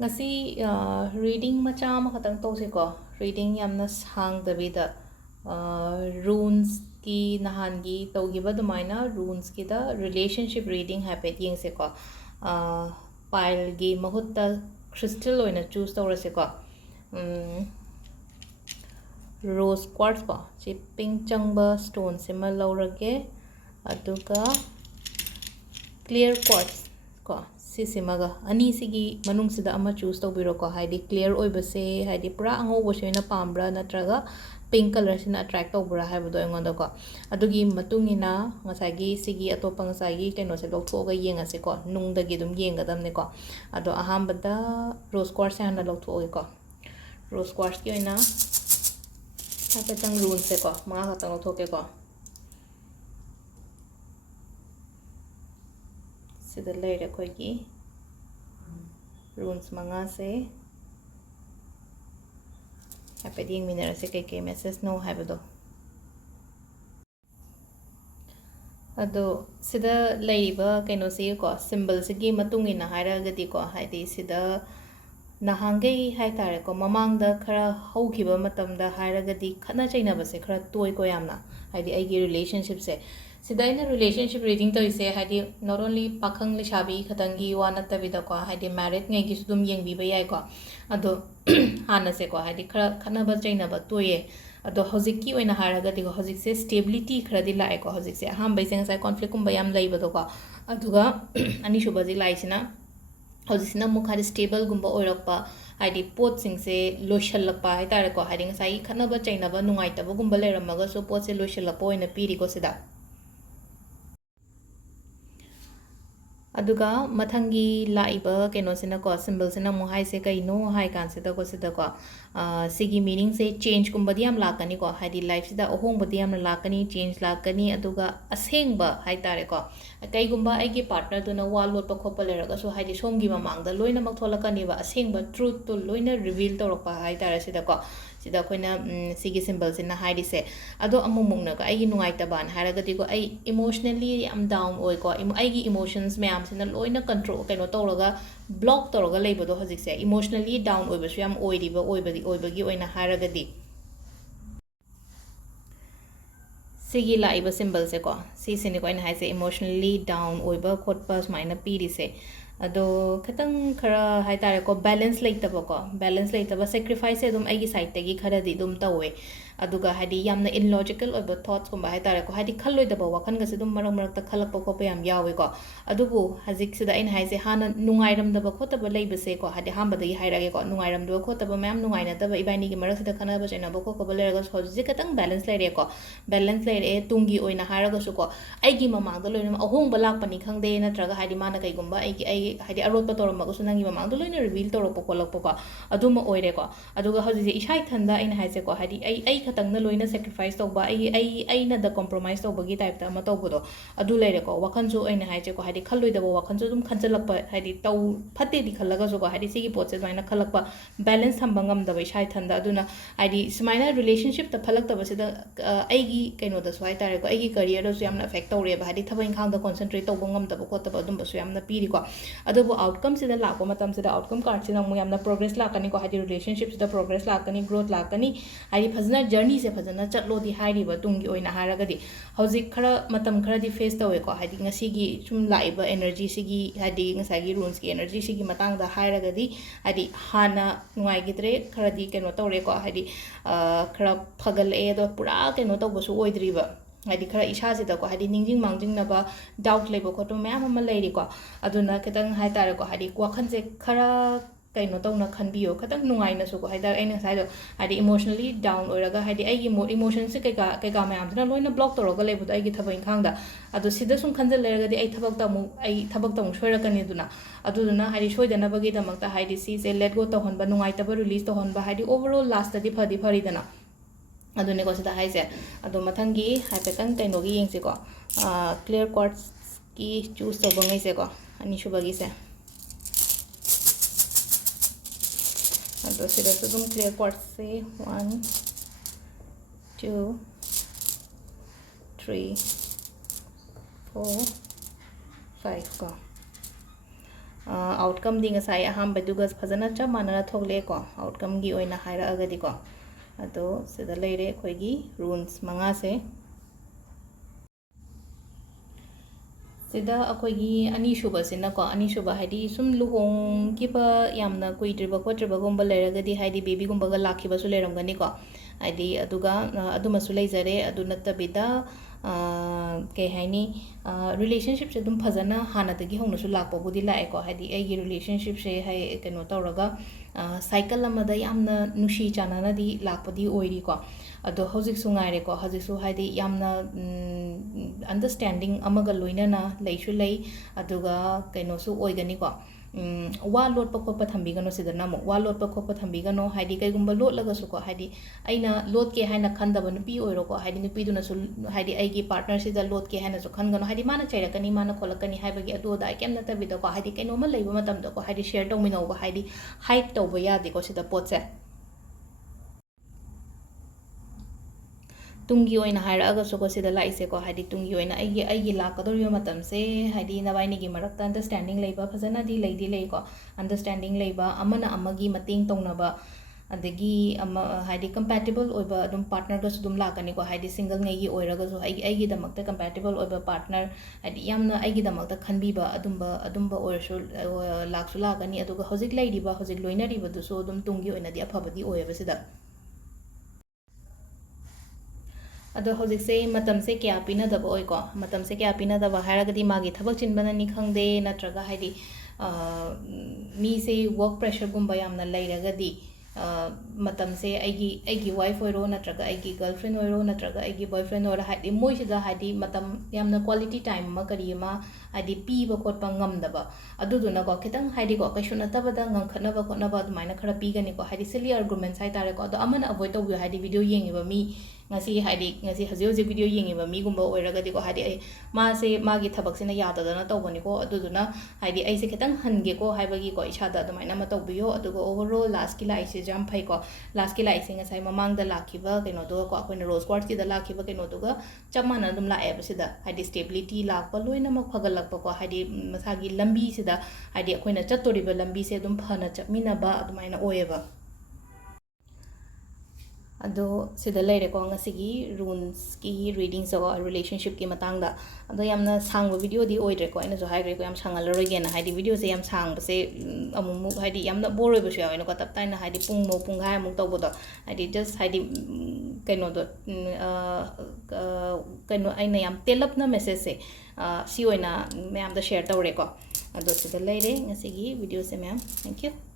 ngasi reading macha ama khatang tose ko reading yamna sangdabida runes ki nahan gi tawgiba dumaina runes ki da relationship reading hapet yeng se ko pile gi mahutta crystal oina choose tawrase ko rose quartz ko chi pink changba stone sima lawrage aduga clear quartz ko सिसिमगा अनी सिगी मनुंग सिदा अमा choose तौबिरो को Heidi clear ओइबसे Heidi पुरा अंगो बसेना पाम्ब्रा नत्रगा pink colour सिना attract तौबरा हाइबदो एंगोंदा को अदुगी मतुंगिना ngसागी सिगी अतोपा ngसागी canoe से लौथोगा येंगासे को नुंगदगी दुम येंगदमने को अदो अहामबदा रोज क्वार्ट्स हाना लौथोगे को रोज क्वार्ट्स की ओइना हापेतंग रून से को मा खतंग लौथोके को सिदा लेरे खोगी रून्स मंगा से हापेद यंग मिनर से के मैसेज नो हाइबदो अदो सिदा लेइबा कैनो से को सिंबल से गी मतुंगिना हाइरागदी को हाइदी सिदा नहांगे हाइ तारे को ममांग दा खरा हौखिबा मतमदा हाइरागदी खना चैनाबसे खरा तोय को यामना हाइदी आइगी रिलेशनशिप से सिदाइना रिलेशनशिप रीडिंग तो इसे हाइदी नॉट ओनली पाखंग लिशाबी खतंगी वा नतबिदा को हाइदी मैरिड ने की सुदुम यंगबीबा याय को अदो हाना से को हाइदी खरा खनाबा चैनाबा तोये अदो हजिक की ओइना हारागदी को हजिक से स्टेबिलिटी खरादी लाए को हजिक से हम बैसे ngसाय कॉन्फ्लिक्ट कुम बयाम लैबदो को अदुगा अनिशुबजी लाइसिना हजिसना मुखादि स्टेबल गुम्बा ओइरकपा हाइदी पोट सिंगसे लोइशलकपा हाइ तारे को हाइदी ngसाय खनाबा चैनाबा नुंगाइतबा गुम्बा लेरमगा सो पोट से लोइशलकपा ओइना पीरी को सिदा अदुगा मथंगी लाइबा केनोसिना को सिंबल सिना मुहाई से कइनो हाई कांसिदा को सिदा को सिगी मीनिंग से चेंज कुंबदी हम लाकनी को हाइदी लाइफ सिदा ओहोंबदी हम लाकनी चेंज लाकनी अदुगा असेंगबा हाइ तारे को कइगुंबा आइगे पार्टनर दुना वा लोटपा खोपा लेरगा सो हाइदी सोमगी ममांगदा लोइना मक्थोलकनीबा असेंगबा ट्रुथ तो लोइना रिवील तौरपा हाइ तारे सिदा को सिदा खोइना सिगी सिंबल सिना हाइदिसे अदो अमुमुंगना को आइगी नुंगाइतबान हारगदी को आई इमोशनली याम डाउन ओइ को आइगी इमोशंस मैम सिना लोइना कंट्रोल कैनो तौरगा ब्लॉक तौरगा लेबदो हजिकसे इमोशनली डाउन ओइबसु याम ओइदिबा ओइबगी ओइना हारगदी सिगी लाइबा सिंबल से को सी सिने को इन हाइसे इमोशनली डाउन ओइबा खोटपा सुमाइना पीरी से अदो खतंग खरा हाइ तारे को बैलेंस लेतबा को बैलेंस लेतबा सैक्रिफाइस से दुम आइगी साइड तगी खरादी दुम तौवे अदुगा हाइदी यामना इलॉजिकल ओइबा थॉट्स कुंबा हाइ तारे को हाइदी खल्लोइदबा वखन गसे दुम मरक मरक त खलकपा खोपा याम यावे को अदुबु हजिक सिदा इन हाइसे हाना नुंगाइरमदबा खोतबा लेबसे को हाइदी हामबदगी हाइरागे को नुंगाइरमदबा खोतबा मैम नुंगाइनदबा इबाइनी की मरक सिदा खनाबा चैनाबा खोखबा लेरगा हजिक खतंग बैलेंस लेरे को बैलेंस लेरे तुंगी ओइना हाइरागसु को आइगी ममांगदा लोइना अहोंबा लाकपनी खंगदे नत्रगा हाइदी माना कइगुंबा आइगी हाइदी अरोटपा तौरमगसु नंगी ममांगदा लोइना रिवील तौरपा कोलकपा को अदुमा ओइरे को अदुगा हजिसे इसाई थंदा इन हाइसे को हाइदी आई खतंगना लोइना सैक्रिफाइस तौबा आइना द कॉम्प्रोमाइज तौबगी टाइप ता अमा तौबदो अदु लेरे को वखनसु ओइना हाइसे को हाइदी खल्लोइदबा वखनसु दुम खंजलकपा हाइदी तौ फतेदी खल्लगसु को हाइदी सिगी पोटसे दुमाइना खलकपा बैलेंस थंबा ngमदबा इसाई थंदा अदुना हाइदी सुमाइना रिलेशनशिप त फलक्तबसिदा आइगी कैनोदसु हाइ तारे को आइगी करियर दसु यामना अफेक्ट तौरेबा हाइदी थबा इंखांगदा कॉन्संट्रेट तौबा ngमदबा खोतबा अदुमबसु यामना पीरी को अदुबु आउटकम सिदा लाको मतम सिदा आउटकम कार्ड सिदा मु यामना प्रोग्रेस लाकनी को हाइदी रिलेशनशिप सिदा प्रोग्रेस लाकनी ग्रोथ लाकनी हाइदी फजना जर्नी से फजना चटलोदी हाइरिबा तुंगी ओइना हारगदी हौजिक खरा मतम खरादी फेस तौवे को हाइदी ngasiगी सुम लाइबा एनर्जी सिगी हाइदी ngसागी रून्स की एनर्जी सिगी मतंगदा हाइरगदी हाइदी हाना नुंगाइगिद्रे खरादी कैनो तौरे को हाइदी खरा फगलए दो पुरा कैनो तौबसु ओइद्रिबा हाइदी खरा इसासिदा को हाइदी निंजिंग मांजिंगनबा डाउट लेबो खोतो मैम अमा लेरी को अदुना खतंग हाइ तारे को हाइदी वाखनसे खरा कैनो तौना खनबियो खतंग नुंगाइनसु को हाइदा आइना साइदो हाइदी इमोशनली डाउन ओइरगा हाइदी आइगी इमोशन से कैका मैमजना लोइना ब्लॉक तौरगा लेबदो आइगी थबा इंखांगदा अदो सिदा सुम खंजल लेरगदी आई थबक तमु सोइरकनी दुना अदुदुना हाइदी सोइदनबगी दमकता हाइदी सीसे लेट गो तौहनबा नुंगाइतबा रिलीज तौहनबा हाइदी ओवरऑल लास्ट तदी फदी फरीदना अदुने को सिदा हाइसे अदो मथंगी हाइपेतंग कैनोगी येंगसे को क्लियर क्वार्ट्स की चूज तौबंगै से को अनिशुबगी से अदो सिदा सुदुम क्लियर क्वार्ट्स से 1 2 3 4 5 को outcome di ngasai ahambaduga fazana cha manana thogle ko outcome gi oina haira agadi ko ado sida leire khoigi rules manga se sida akoigi ani shuba sina ko ani shuba haidi sum luhong kiba yamna kuidriba khotriba gomba leiragadi haidi baby gomba ga lakhiba su leiramgani ko haidi aduga aduma su leizare adu nattabida ke haini relationship se dum phajana hana dagi hongna su lakpa budi lae ko haidi ai relationship se hai keno tawraga cycle amada yamna nushi chanana di lakpadi oiri ko ado hojik su ngaire ko hojik su haidi yamna understanding amaga loinana leisu lei aduga keno su oigani ko wa lot pa khopa thambigano sidana mo wa lot pa khopa thambigano haidi kai gumba lot laga su ko haidi aina lot ke haina khandaba nupi oiro ko haidi nupi duna su haidi ai gi partner sida lot ke haina su khangano haidi mana chairakani mana kholakani haibagi adu da kem na tabi da ko haidi kaino ma leiba matam da ko haidi share tawmino ba haidi hype tawba yade ko sida potse tungi oina haira aga so ko sida laise ko haidi tungi oina ai la kador yo matam se haidi nabaini gi marakta understanding leiba phajana di lei ko understanding leiba amana amagi mating tongnaba adagi ama haidi compatible oiba dum partner ga sudum lakani ko haidi single ngai gi oiraga so ai gi damakta compatible oiba partner haidi yamna ai gi damakta khanbiba adumba oirsu laksu lakani aduga hojik leiriba hojik loinariba du so dum tungi oina di aphabadi oiba sida अदो हजिक से मतम से क्या पीना दब ओय को मतम से क्या पीना दब हारगदी मागी थबक चिनबननी खंगदे नत्रगा हाइदी मी से वर्क प्रेशर गुम्बा यामना लेरगदी मतम से आईगी वाइफ ओइरो नत्रगा आईगी गर्लफ्रेंड ओइरो नत्रगा आईगी बॉयफ्रेंड ओइरो हाइदी मोइसिदा हाइदी मतम यामना क्वालिटी टाइम मा करी मा हाइदी पीबा खोटपा ngamdaba aduduna ko khitang haidi ko kaishu natabada ngangkhatnaba khotnaba adumaina khara pigani ko haidi silly arguments hai tare ko ado amana avoid tawbi haidi video yengiba mi ngasi haidi ngasi haji video yengiba mi gumba oiragadi ko haidi ai ma se magi thabak sina yadadana tawbani ko aduduna haidi ai se khitang hange ko haibagi ko isada adumaina ma tawbiyo aduga overall last ki lai se jam phai ko last ki lai se ngasai mamang da lakhiba keno do ko akoina rose quartz ki da lakhiba keno duga chamana dum la eb sida haidi stability lakpa loina mak phagal lakpa ko haidi masagi lambi sida haidi akoina chattoriba lambi se dum phana chapminaba adumaina oeba ado sida leire ko ngasigi runes ki reading so relationship ki matang da ado yamna sangba video di oidre ko ina jo haigre ko yam sangal roi gen haidi video se yam sang ba se amumu haidi yamna boroi ba se yaw ina ko tap taina haidi pung mo pung hai mu tawbo do haidi just haidi kaino do kaino aina yam telap na message se si oina mayam da share tawre ko ado sida leire ngasigi video se ma'am thank you